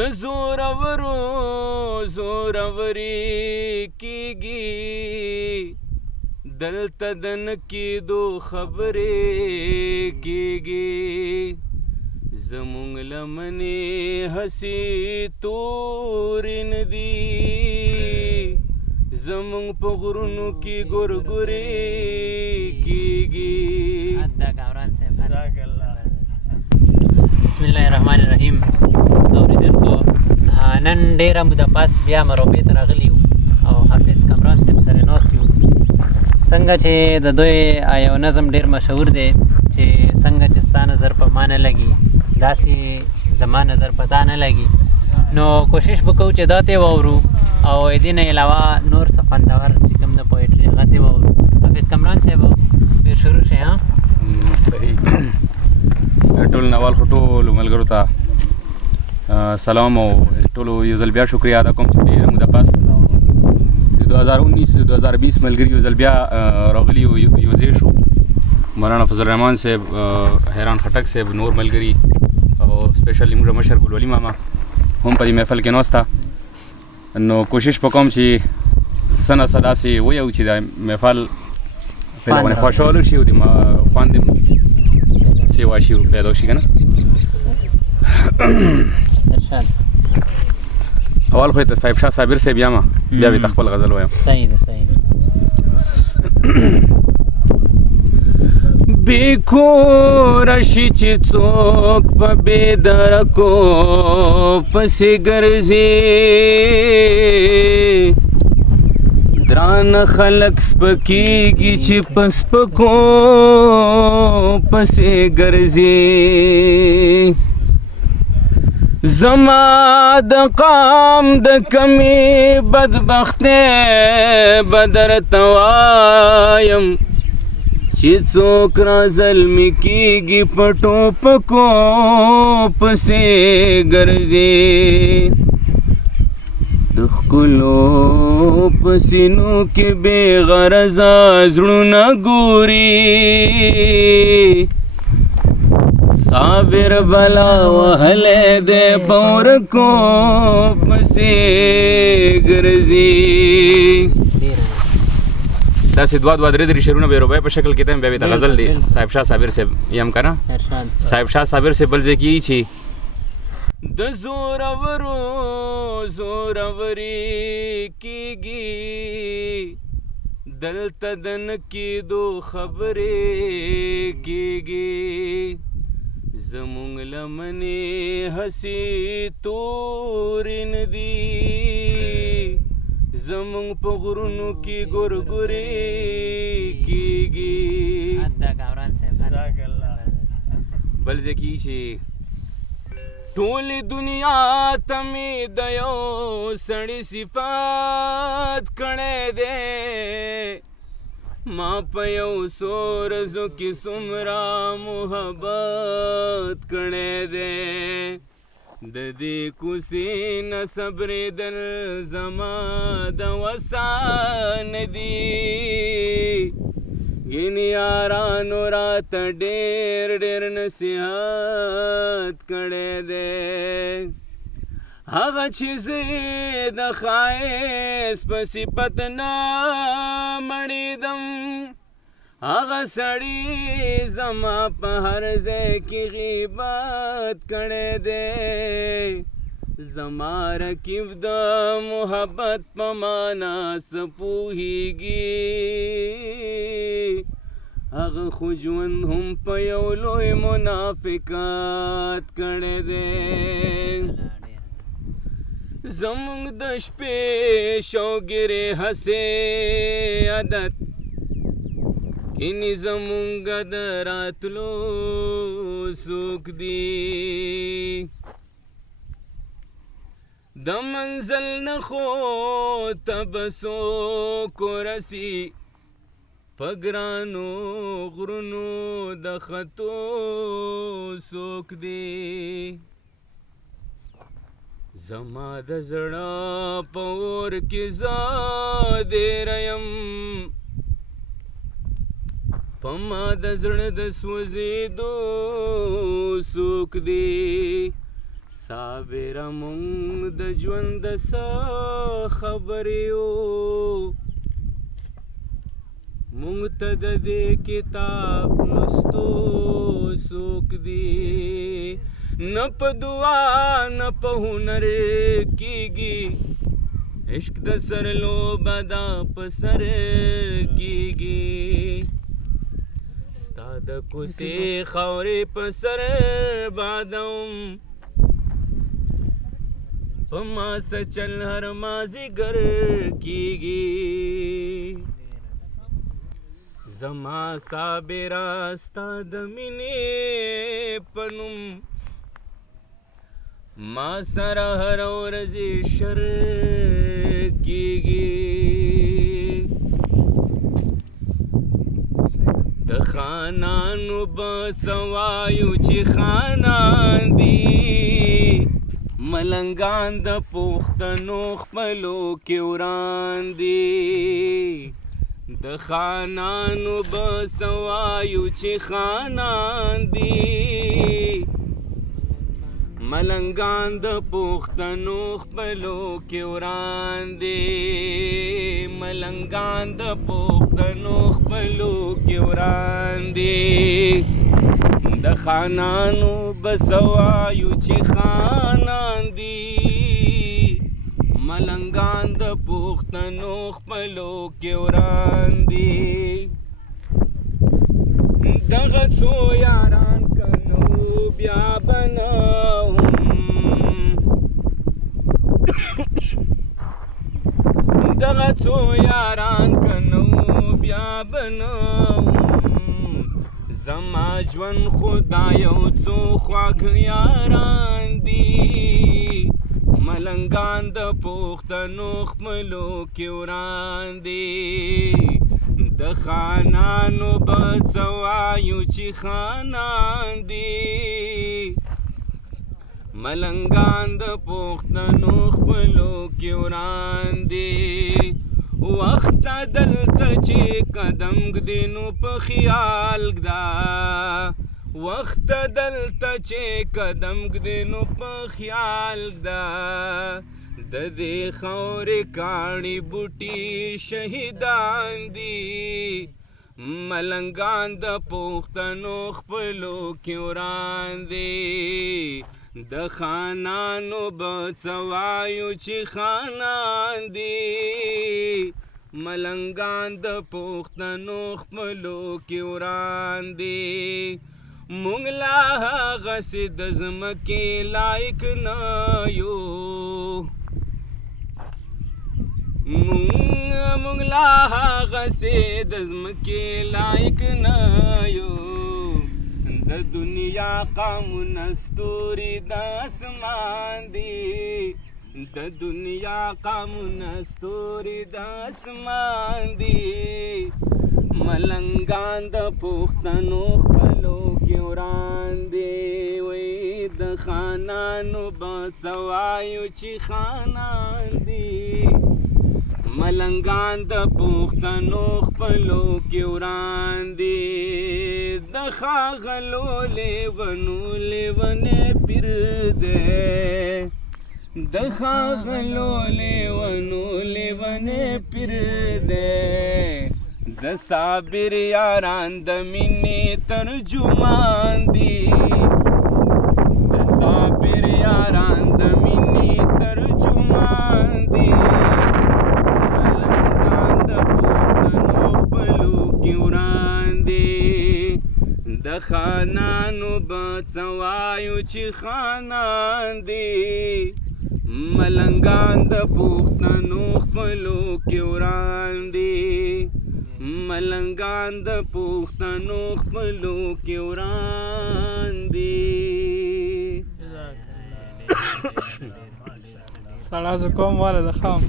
د زورورو زوروري کیږي دلته د نه کېدو خبرې کیږي زمونږ لمنې هسې تورې نه دي زمونږ په غرونو کې ګورګورې کیږي. بسم الله الرحمن الرحیم. اوریدونکو نن ډېره موده پس بیا مروبې ته راغلي یو او حافظ کامران صاحب سره ناست یو. څنګه چې د دوی یو نظم ډېر مشهور دی چې څنګه چې ستا نظر په ما نه لګي داسې زما نظر په تا نه لګي، نو کوشش وکړو چې دا ته واورو او دې نه علاوه نور څه خوندور چې کوم د پویټري هغه ته واورو. حافظ کامران صاحب پیر شروع شئ. ها صحیح. ټول نوال خو ټولو ملګرو ته سلام او ټولو یو ځل بیا شکریا ادا کوم چې ډېره موده پس 2019-2020 ملګري یو ځل بیا راغلي یو ځای شو. مولانا فضل الرحمن صاحب، حیران خټک صاحب، نور ملګري او سپیشلی موږ مشر ګلولي ماما هم په دې محفل کې ناسته. نو کوشش وکوم چې څه نه څه داسې ووایو چې د محفل په باندې خوشحاله شي او د خوند سیوا شي پیدا شي که نه. اول خو ته صاحب شاه صابر صاحب یم، بیا به خپل غزل وایم. صحیح ده صحیح ده. بې کوره شي چې څوک په بې درکو پسې ګرځي درانه خلک سپکېږي چې په سپکو پسې ګرځي زما د قام د کمې بدبختۍ به درته وایم چې څوک را ظلمي کېږي په ټوپکو پسې ګرځي د ښکلو په سینو کې بې غرضه زړونه ګوري صابر بلا وهلی دی په ورکو پسې ګرځي. داسې دوه درې شعرونه به رباعي په شکل کې ته بیا د غزل دی. صاحب شاه صابر صاحب یم که نه؟ صاحب شاه صابر صاحب بل ځای کې چې د زورورو زوروري کیږي دلته د نه کېدو خبرې کیږي زمونږ لمنې هسې تورې نه دي زمونږ په غرونو کې ګورګورې کیږي. بل ځای کې چې ټولې دنیا ته مې د یو سړي صفات کړی دی ما په یو څو ورځو کې څومره محبت کړی دی د دې کوڅې نه صبرېدل زما د وسه نه دي ګینې یارانو راته ډېر نصیحت کړی دی هغه چې زه د ښایست په صفت نه مړېدم هغه سړي زما په هر ځای کې غیبت کړی دی زما رقیب د محبت په معنا څه پوهېږي هغه خو ژوند هم په یو لوی منافقت کړی دی زمونږ د شپې شوګیرې هسې عادت کینی زمونږ د راتلو څوک دی د منزل نه خو ته به څوک ورسي په ګرانو غرونو د خطو څوک دی زما د زړه په اور کې زه دېره یم په ما د زړه د سوځېدو څوک دی صابره مونږ د ژوند د څه خبرې یو مونږ ته د دې کتاب لوستو څوک دي نه په دعا نه په هنر کېږي عشق د سر لوبه دا په سر کېږي ستا د کوڅې خاورې په سر بادوم په ما څه چل هر مازدیګر کېږي زما صابره ستا د مینې په نوم ما سره هره ورځ شر کېږي د خانانو به څه وایو چې خانان دي ملنګان د پښتنو خپلو کې وران دي د خانانو به څه وایو چې خانان دي ملنګان د پښتنو خپلو کې وران دي ملنګان د پښتنو خپلو کې وران دي د خانانو به څه وایو چې خانان دي ملنګان د پښتنو خپلو کې وران دي دغه څو یاران کنو بیا بناوم دغه څو یاران کنو بیا بناوم زما ژوند خدا یو څو خواږه یاران دي ملنګان د پښتنو خپلو کې وران دي د خانانو به څه وایو چې خانان دي ملنګان د پښتنو خپلو کې وران دي وخت دلته چې قدم ږدي نو په خیال ږدا وخت دلته چې قدم ږدي نو په خیال ږدا د دې خاورې کاڼي بوټي شهیدان دي ملنګان د پښتنو خپلو کې وران دي د خانانو به څه وایو چې خانان دي ملنګان د پښتنو خپلو کې وران دي مونږ لا هغسې د ځمکې لایق نه یو مونږ لا هغسې د ځمکې لایق نه یو د دنیا قامونه ستوري د اسمان دي د دنیا قامونه ستوري د اسمان دي ملنګان د پښتنو خپلو کې وران دي وی د خانانو به څه وایو چې خانان دي ملنګان د پښتنو خپلو کې وران دي د ښاغلو لیونو لیونې پیر دی د ښاغلو لیونو لیونې پیر دی د صابر یاران د مینې ترجمان دي د صابر یاران د مینې ترجمان دي ملنګان د پښتنو خپلو کې وران دي د خانانو به څه وایو چې خانان دي ملنګان د پښتنو خپلو کې وران دي ملنګان د پښتنو خپلو کې وران دي سړا زه کوم والا د خام